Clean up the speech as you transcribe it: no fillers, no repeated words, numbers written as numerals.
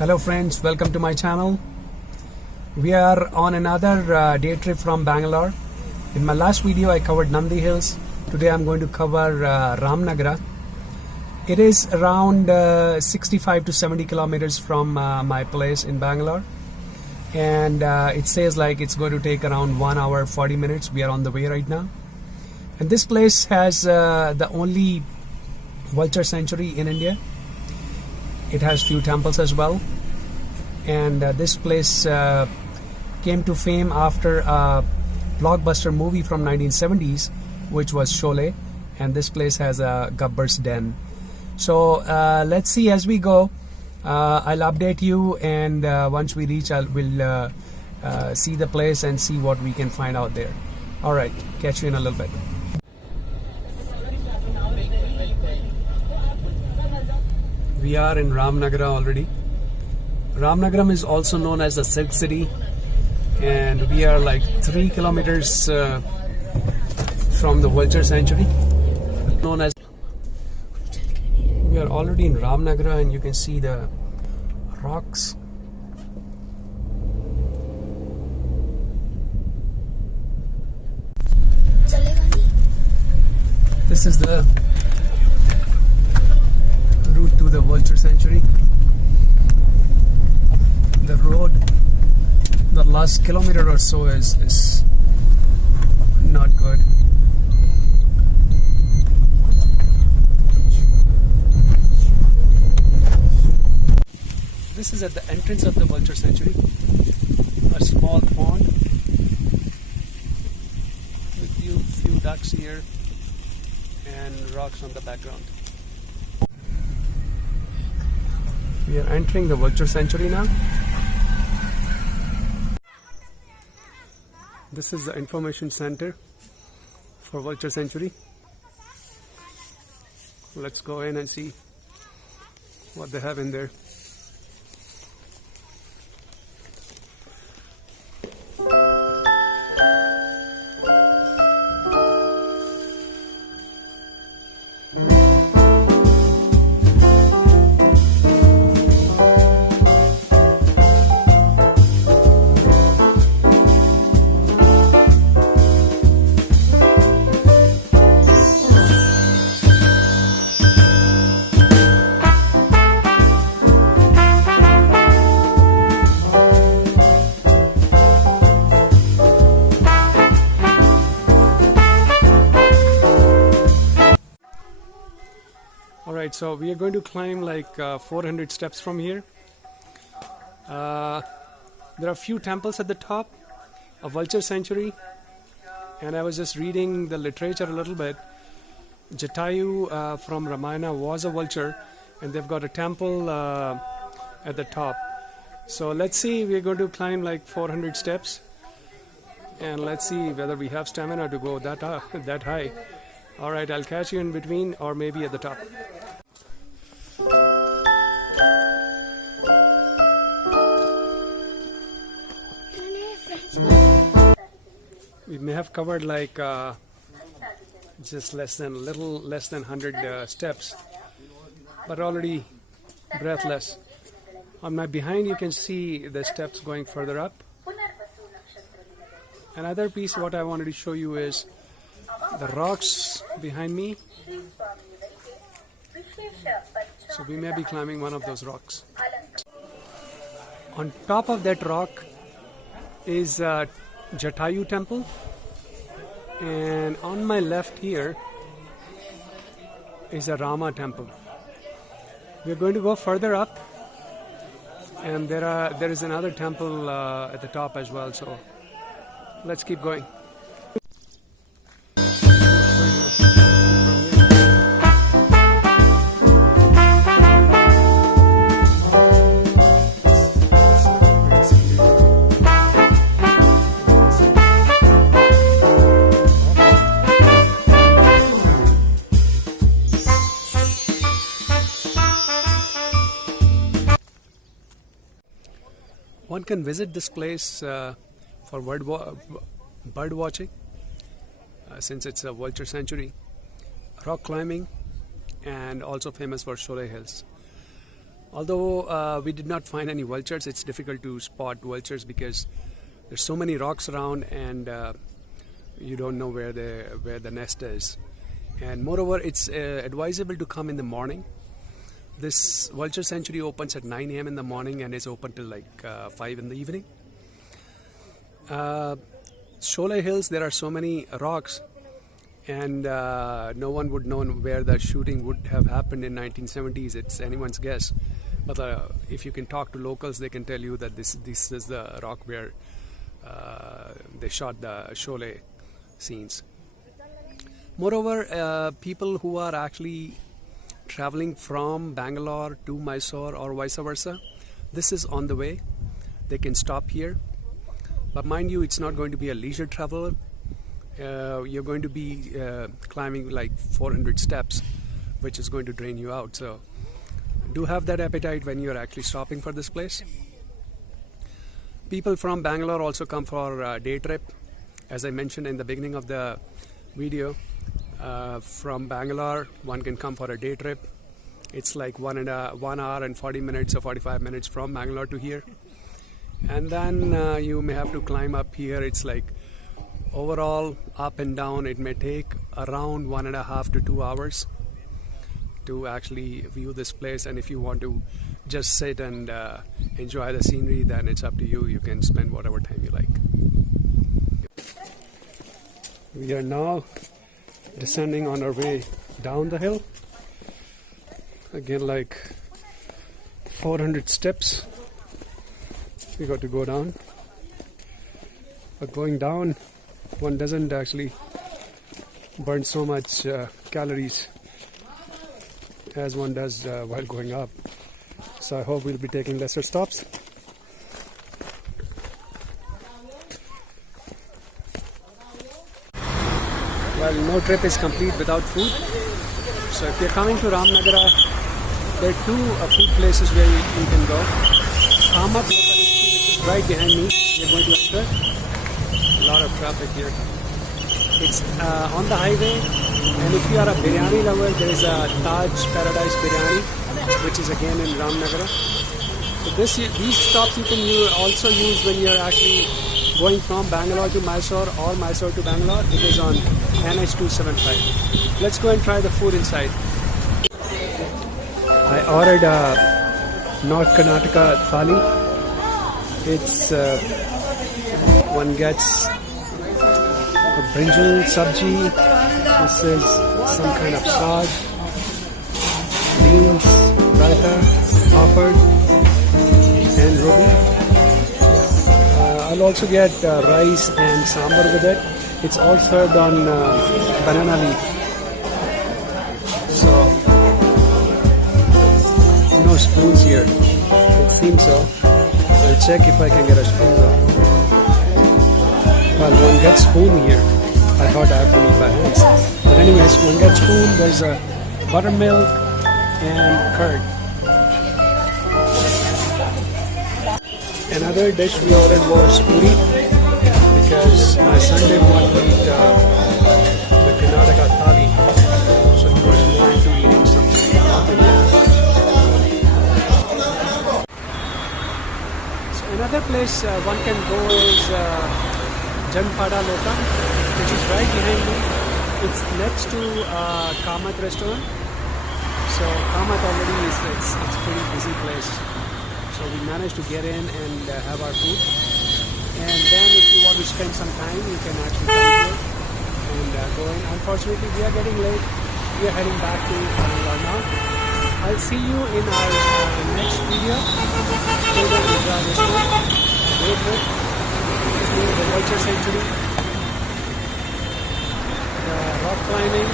Hello friends, welcome to my channel. We are on another day trip from Bangalore. In my last video I covered Nandi Hills. Today I'm going to cover Ramnagara. It is around 65 to 70 kilometers from my place in Bangalore, and it says like it's going to take around 1 hour 40 minutes. We are on the way right now, and this place has the only vulture sanctuary in India. It has few temples as well, and this place came to fame after a blockbuster movie from 1970s, which was Sholay, and this place has a gabbar's den. So let's see as we go. I'll update you, and once we reach, we'll see the place and see what we can find out there. All right, catch you in a little bit. We are in Ramnagara already. Ramnagaram is also known as the Silk City, and we are like 3 kilometers from the vulture sanctuary, known as. We are already in Ramnagara, and you can see the rocks. This is the route to the vulture sanctuary. The road, the last kilometer or so is not good. This is at the entrance of the vulture sanctuary, a small pond with few ducks here and rocks on the background. We are entering the vulture sanctuary now. This is the information center for vulture sanctuary. Let's go in and see what they have in there. Alright, so we are going to climb like 400 steps from here. There are a few temples at the top, a vulture sanctuary, and I was just reading the literature a little bit. Jatayu from Ramayana was a vulture, and they've got a temple at the top. So let's see, we're going to climb like 400 steps, and let's see whether we have stamina to go that high. Alright, I'll catch you in between or maybe at the top. We may have covered like just little less than 100 steps, but already breathless. On my behind you can see the steps going further up. Another piece what I wanted to show you is the rocks behind me. So we may be climbing one of those rocks. On top of that rock is Jatayu temple, and on my left here is a Rama temple. We're going to go further up, and there is another temple at the top as well, so let's keep going. One can visit this place for bird watching, since it's a vulture sanctuary, rock climbing, and also famous for Sholay Hills. Although we did not find any vultures, it's difficult to spot vultures because there's so many rocks around, and you don't know where the nest is. And moreover, it's advisable to come in the morning. This vulture sanctuary opens at 9 a.m. in the morning and is open till like 5 in the evening. Sholay Hills, there are so many rocks, and no one would know where the shooting would have happened in 1970s. It's anyone's guess. But if you can talk to locals, they can tell you that this is the rock where they shot the Sholay scenes. Moreover, people who are actually traveling from Bangalore to Mysore or vice versa, this is on the way. They can stop here. But mind you, it's not going to be a leisure travel. You're going to be climbing like 400 steps, which is going to drain you out. So do have that appetite when you're actually stopping for this place. People from Bangalore also come for a day trip. As I mentioned in the beginning of the video, from Bangalore, one can come for a day trip. It's like 1 hour and 40 minutes or 45 minutes from Bangalore to here. And then you may have to climb up here. It's like overall up and down, it may take around 1.5 to 2 hours to actually view this place. And if you want to just sit and enjoy the scenery, then it's up to you. You can spend whatever time you like. We are now descending on our way down the hill. Again, like 400 steps we got to go down. But going down, one doesn't actually burn so much calories as one does while going up. So I hope we'll be taking lesser stops. Well, no trip is complete without food. So if you're coming to Ramnagara, there are two food places where you can go. Kamat, which is right behind me, we're going to enter. A lot of traffic here. It's on the highway, and if you are a biryani lover, there is a Taj Paradise Biryani, which is again in Ramnagara. So these stops you can also use when you're actually going from Bangalore to Mysore or Mysore to Bangalore. It is on NH 275. Let's go and try the food inside. I ordered a North Karnataka thali. It's one gets a brinjal sabji. This is some kind of saag, beans, raita, papad, and roti. I'll also get rice and sambar with it. It's all served on banana leaf. So, no spoons here. It seems so. I'll check if I can get a spoon though. Well, one gets spoon here. I thought I have to eat by hands. But anyways, one gets spoon. There's a buttermilk and curd. Another dish we ordered was puri, because my son didn't want to eat the Karnataka thali, so he was more into eating something North Indian. So another place one can go is Janpada Loka, which is right behind me. It's next to Kamat restaurant. So Kamat already is it's a pretty busy place. So we managed to get in and have our food. And then if you want to spend some time, you can actually come here and go in. Unfortunately, we are getting late. We are heading back to Bangalore now. I'll see you in our next video. Till then, enjoy this one. Great trip. The Vulture Sanctuary. The rock climbing.